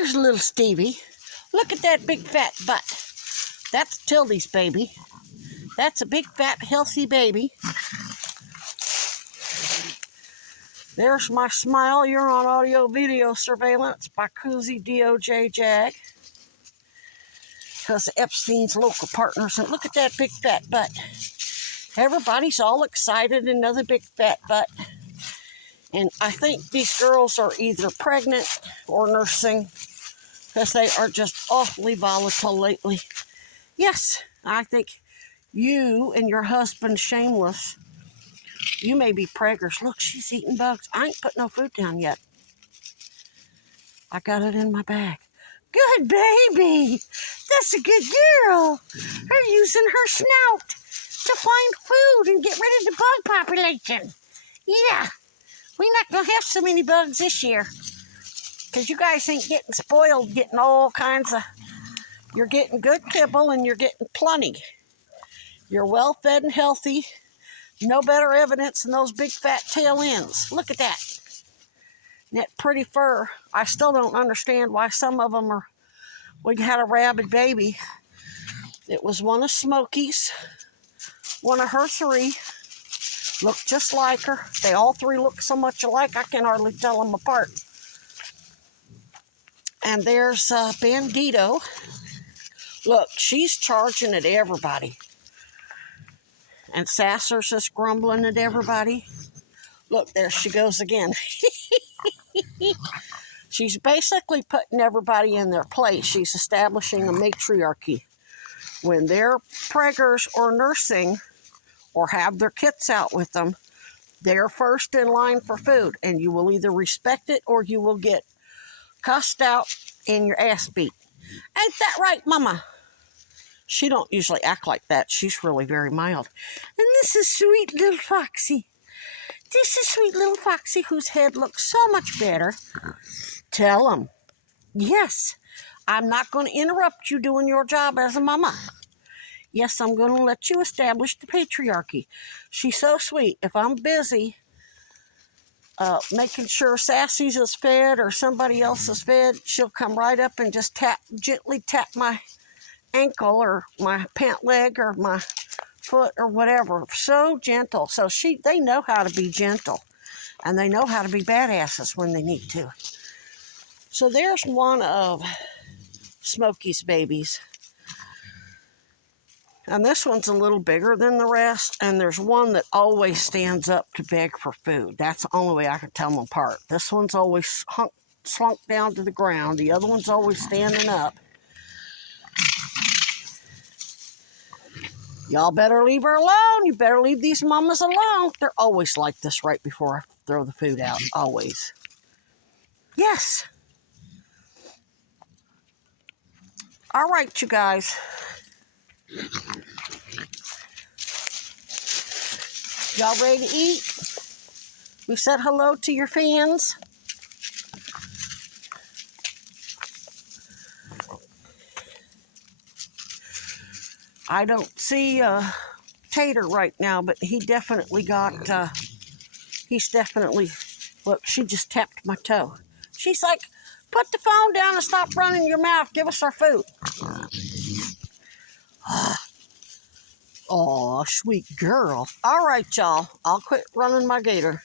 There's little Stevie. Look at that big fat butt. That's Tildy's baby. That's a big fat healthy baby. There's my smile. You're on audio video surveillance by Koozie DOJ Jag. Because Epstein's local partners. And look at that big fat butt. Everybody's all excited. Another big fat butt. And I think these girls are either pregnant or nursing. Because they are just awfully volatile lately. Yes, I think you and your husband, Shameless, you may be preggers. Look, she's eating bugs. I ain't put no food down yet. I got it in my bag. Good baby. That's a good girl. Her using her snout to find food and get rid of the bug population. Yeah, we're not going to have so many bugs this year. Because you guys ain't getting spoiled, getting all kinds of... You're getting good kibble and you're getting plenty. You're well fed and healthy. No better evidence than those big fat tail ends. Look at that. That pretty fur. I still don't understand why some of them are... We had a rabid baby. It was one of Smokey's. One of her three. Looked just like her. They all three look so much alike, I can hardly tell them apart. And there's Bandito. Look, she's charging at everybody. And Sasser's just grumbling at everybody. Look, there she goes again. She's basically putting everybody in their place. She's establishing a matriarchy. When they're preggers or nursing or have their kits out with them, they're first in line for food. And you will either respect it or you will get cussed out and your ass beat. Ain't that right, Mama? She don't usually act like that. She's really very mild. And this is sweet little Foxy. This is sweet little Foxy whose head looks so much better. Tell him. Yes, I'm not going to interrupt you doing your job as a mama. Yes, I'm going to let you establish the patriarchy. She's so sweet. If I'm busy making sure Sassy's is fed or somebody else is fed, she'll come right up and just gently tap my ankle or my pant leg or my foot or whatever. So gentle. So they know how to be gentle. And they know how to be badasses when they need to. So there's one of Smokey's babies. And this one's a little bigger than the rest. And there's one that always stands up to beg for food. That's the only way I can tell them apart. This one's always slunk down to the ground. The other one's always standing up. Y'all better leave her alone. You better leave these mamas alone. They're always like this right before I throw the food out. Always. Yes. All right, you guys. Y'all ready to eat? We said hello to your fans. I don't see Tater right now, but he definitely got, he's definitely, look, she just tapped my toe. She's like, put the phone down and stop running your mouth. Give us our food. Oh, sweet girl. All right, y'all. I'll quit running my gator.